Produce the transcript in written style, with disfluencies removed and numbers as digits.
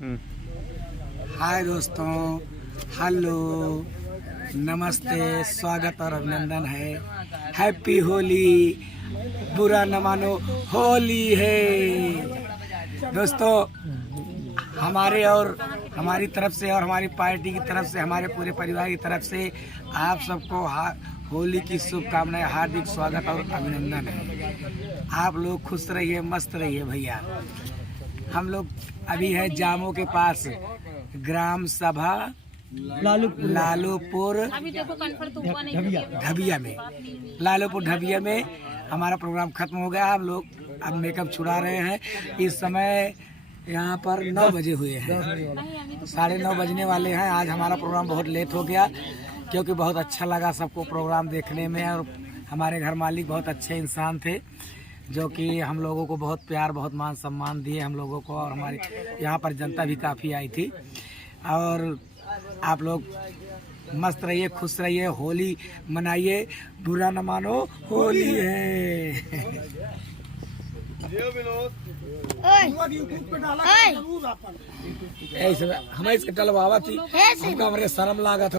हाय दोस्तों, हेलो, नमस्ते, स्वागत और अभिनंदन है। हैप्पी होली, बुरा न मानो, होली है। दोस्तों, हमारे और हमारी तरफ से और हमारी पार्टी की तरफ से, हमारे पूरे परिवार की तरफ से आप सबको होली की शुभकामनाएं, हार्दिक स्वागत और अभिनंदन है। आप लोग खुश रहिए, मस्त रहिए भैया। हम लोग अभी है जामो के पास, ग्राम सभा लालूपुर ढबिया में। लालूपुर ढबिया में हमारा प्रोग्राम खत्म हो गया। हम लोग अब मेकअप छुड़ा रहे हैं। इस समय यहाँ पर 9 बजे हुए हैं, 9:30 बजने वाले हैं। आज हमारा प्रोग्राम बहुत लेट हो गया क्योंकि बहुत अच्छा लगा सबको प्रोग्राम देखने में, और हमारे घर मालिक बहुत अच्छे इंसान थे जो कि हम लोगों को बहुत प्यार, बहुत मान सम्मान दिए हम लोगों को, और हमारी यहाँ पर जनता भी काफ़ी आई थी। और आप लोग मस्त रहिए, खुश रहिए, होली मनाइए, बुरा न मानो, होली है। हमें इसके डलवावा थी, हमको हमारे शर्म लगा था।